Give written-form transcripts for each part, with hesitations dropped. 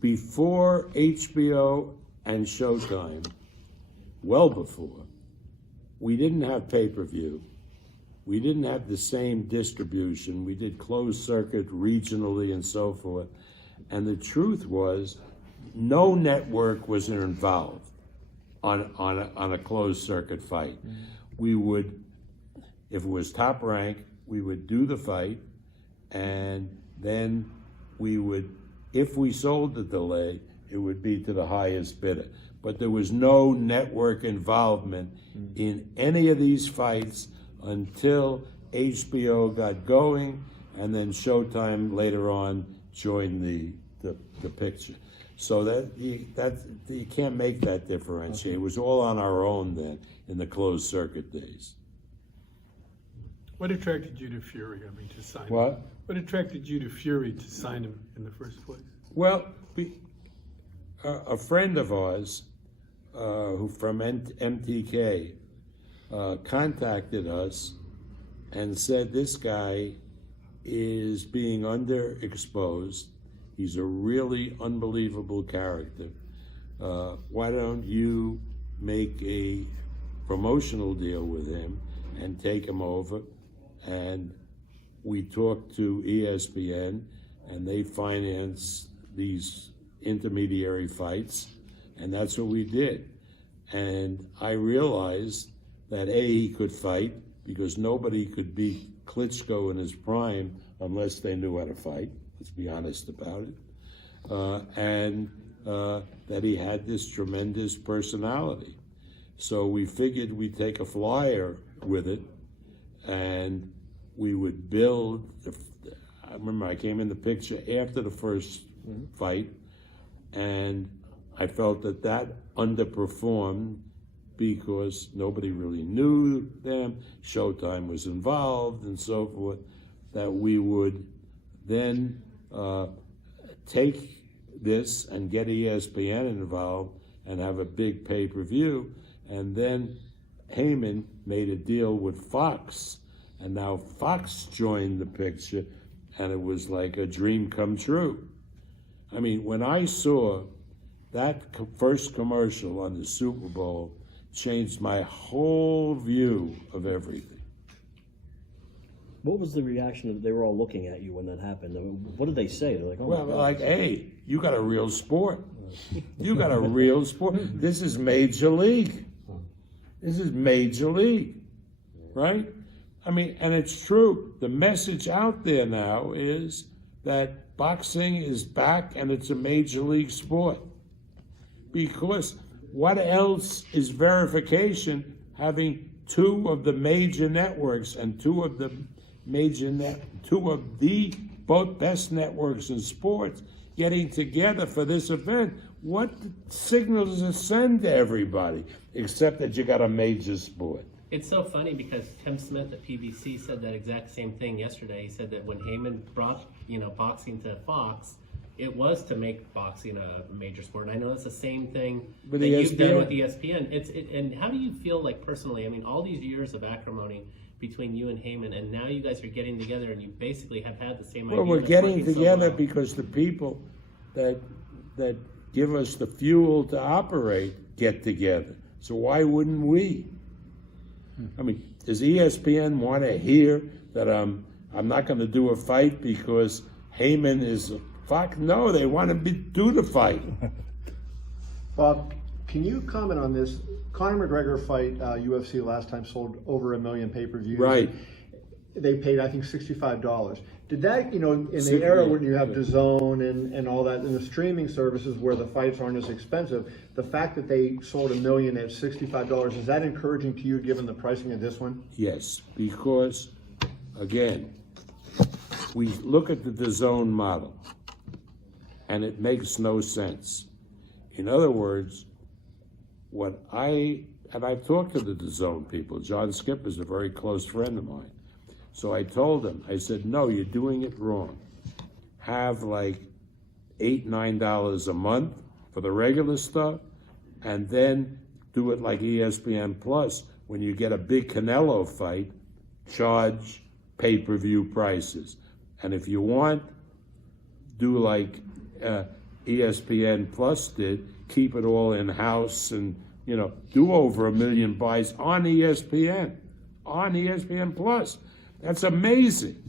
Before HBO and Showtime, well before, we didn't have pay-per-view. We didn't have the same distribution. We did closed circuit regionally and so forth. And the truth was, no network was involved on a closed circuit fight. Mm-hmm. We would, if it was Top Rank, we would do the fight, and then we would, if we sold the delay, it would be to the highest bidder. But there was no network involvement in any of these fights until HBO got going, and then Showtime later on joined the picture. So that you can't make that differentiate. It was all on our own then in the closed circuit days. What attracted you to Fury? I mean, to sign What? him? What attracted you to Fury to sign him in the first place? Well, a friend of ours, who from MTK, contacted us and said, this guy is being underexposed. He's a really unbelievable character. Why don't you make a promotional deal with him and take him over? And we talked to ESPN, and they finance these intermediary fights, and that's what we did. And I realized that he could fight, because nobody could beat Klitschko in his prime unless they knew how to fight. Let's be honest about it. And that he had this tremendous personality. So we figured we'd take a flyer with it, and we would build. I remember I came in the picture after the first fight, and I felt that underperformed because nobody really knew them. Showtime was involved and so forth. That we would then take this and get ESPN involved and have a big pay-per-view. And then Haymon made a deal with Fox, and now Fox joined the picture, and it was like a dream come true. I mean, when I saw that first commercial on the Super Bowl, changed my whole view of everything. What was the reaction? They were all looking at you when that happened. What did they say? They're like, oh, well, like, hey, you got a real sport. You got a real sport. This is Major League. This is Major League, right? I mean, and it's true. The message out there now is that boxing is back and it's a Major League sport. Because what else is verification having two of the major networks and two of the both best networks in sports getting together for this event? What signal does it send to everybody except that you got a major sport? It's so funny because Tim Smith at PBC said that exact same thing yesterday. He said that when Haymon brought boxing to Fox, it was to make boxing a major sport. And I know it's the same thing that you've done with ESPN. And how do you feel like personally? I mean, all these years of acrimony between you and Haymon, and now you guys are getting together, and you basically have had the same idea. Well, we're getting together because the people that give us the fuel to operate get together. So why wouldn't we? I mean, does ESPN want to hear that I'm not going to do a fight because Haymon is Fox? No, they want to do the fight. Bob, can you comment on this? Conor McGregor fight, UFC last time sold over 1 million pay-per-views. Right. They paid, I think, $65. Did that, in the era when you have DAZN and all that, and the streaming services where the fights aren't as expensive, the fact that they sold 1 million at $65, is that encouraging to you given the pricing of this one? Yes, because, again, we look at the DAZN model, and it makes no sense. In other words, I've talked to the DAZN people. John Skipper is a very close friend of mine. So I told him, I said, no, you're doing it wrong. Have like $8, $9 a month for the regular stuff, and then do it like ESPN Plus. When you get a big Canelo fight, charge pay-per-view prices. And if you want do like ESPN Plus did, keep it all in house and do over 1 million buys on ESPN Plus. That's amazing,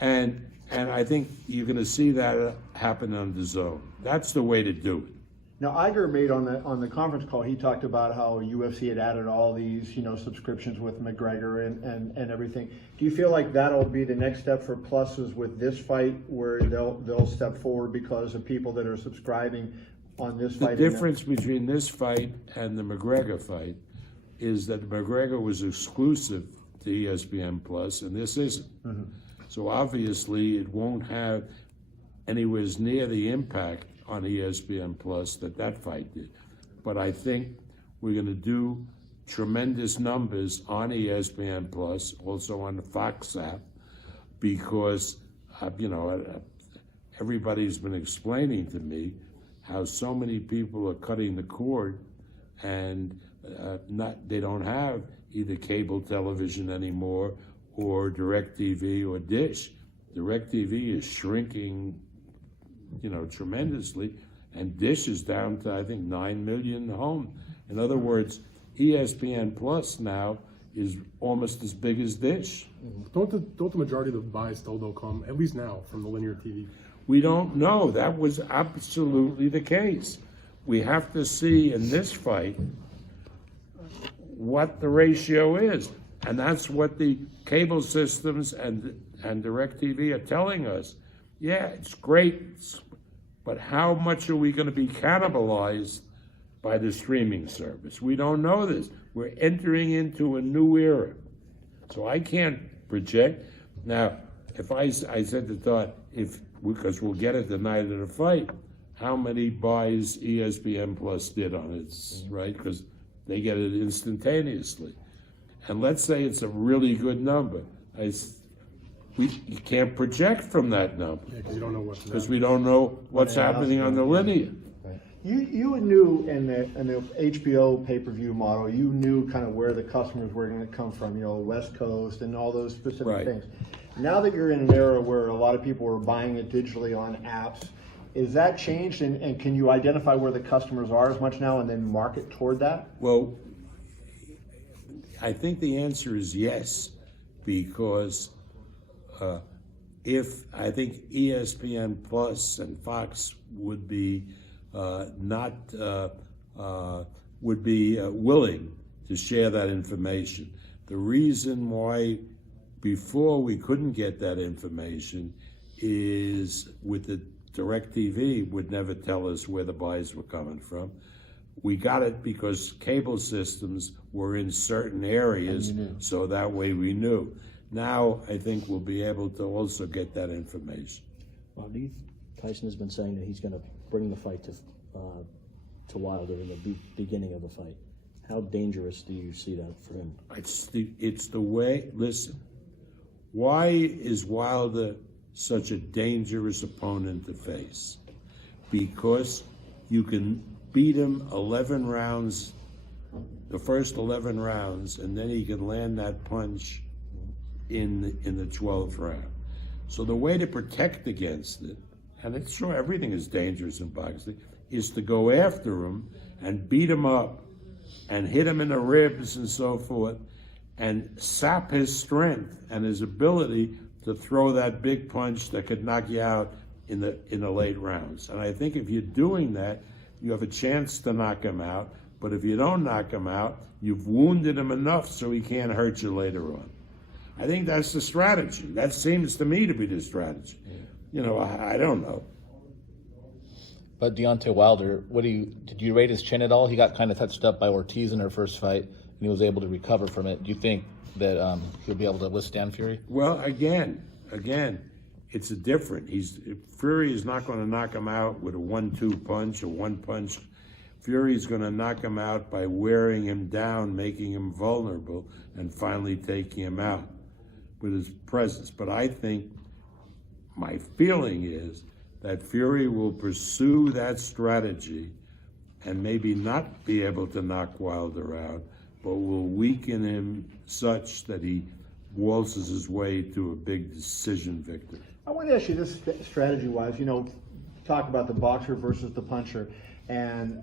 and I think you're going to see that happen on the Zone. That's the way to do it. Now, Iger made on the conference call, he talked about how UFC had added all these, subscriptions with McGregor and everything. Do you feel like that'll be the next step for pluses with this fight, where they'll step forward because of people that are subscribing on this fight? The difference between this fight and the McGregor fight is that McGregor was exclusive to ESPN Plus, and this isn't. Mm-hmm. So obviously, it won't have anywhere near the impact on ESPN Plus that fight did. But I think we're going to do tremendous numbers on ESPN Plus, also on the Fox app, because everybody's been explaining to me how so many people are cutting the cord and they don't have either cable television anymore or DirecTV or Dish. DirecTV is shrinking tremendously, and Dish is down to, I think, 9 million home. In other words, ESPN Plus now is almost as big as Dish. Don't the majority of the buys still don't come, at least now, from the linear TV? We don't know. That was absolutely the case. We have to see in this fight what the ratio is, and that's what the cable systems and DirecTV are telling us. Yeah, it's great, but how much are we going to be cannibalized by the streaming service? We don't know this. We're entering into a new era. So I can't project. Now, if I said to Todd, because we'll get it the night of the fight, how many buys ESPN Plus did on it, right? Because they get it instantaneously. And let's say it's a really good number. You can't project from that number. Yeah, because you don't know because we don't know what's happening on the linear. Right. You knew in the HBO pay-per-view model, you knew kind of where the customers were going to come from, West Coast and all those specific things. Now that you're in an era where a lot of people are buying it digitally on apps, is that changed, and can you identify where the customers are as much now and then market toward that? Well, I think the answer is yes, because if I think ESPN Plus and Fox would be willing to share that information. The reason why before we couldn't get that information is with the DirecTV would never tell us where the buys were coming from. We got it because cable systems were in certain areas, so that way we knew. Now I think we'll be able to also get that information. Well, Tyson has been saying that he's going to bring the fight to Wilder in the beginning of the fight. How dangerous do you see that for him? It's the way. Listen, why is Wilder such a dangerous opponent to face? Because you can beat him 11 rounds, the first 11 rounds, and then he can land that punch in the 12th round. So the way to protect against it, and it's sure everything is dangerous in boxing, is to go after him and beat him up and hit him in the ribs and so forth, and sap his strength and his ability to throw that big punch that could knock you out in the late rounds. And I think if you're doing that, you have a chance to knock him out. But if you don't knock him out, you've wounded him enough so he can't hurt you later on. I think that's the strategy. That seems to me to be the strategy. I don't know. But Deontay Wilder, did you rate his chin at all? He got kind of touched up by Ortiz in her first fight, and he was able to recover from it. Do you think that he'll be able to withstand Fury? Well, again, it's a different. Fury is not going to knock him out with a 1-2 punch or one punch. Fury's going to knock him out by wearing him down, making him vulnerable, and finally taking him out with his presence. But I think my feeling is that Fury will pursue that strategy and maybe not be able to knock Wilder out, but will weaken him such that he waltzes his way to a big decision victory. I want to ask you this strategy-wise. talk about the boxer versus the puncher, and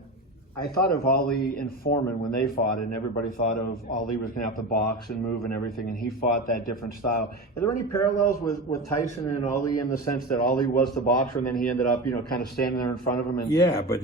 I thought of Ali and Foreman when they fought, and everybody thought of Ali was going to have to box and move and everything, and he fought that different style. Are there any parallels with Tyson and Ali in the sense that Ali was the boxer and then he ended up, kind of standing there in front of him? And Yeah, but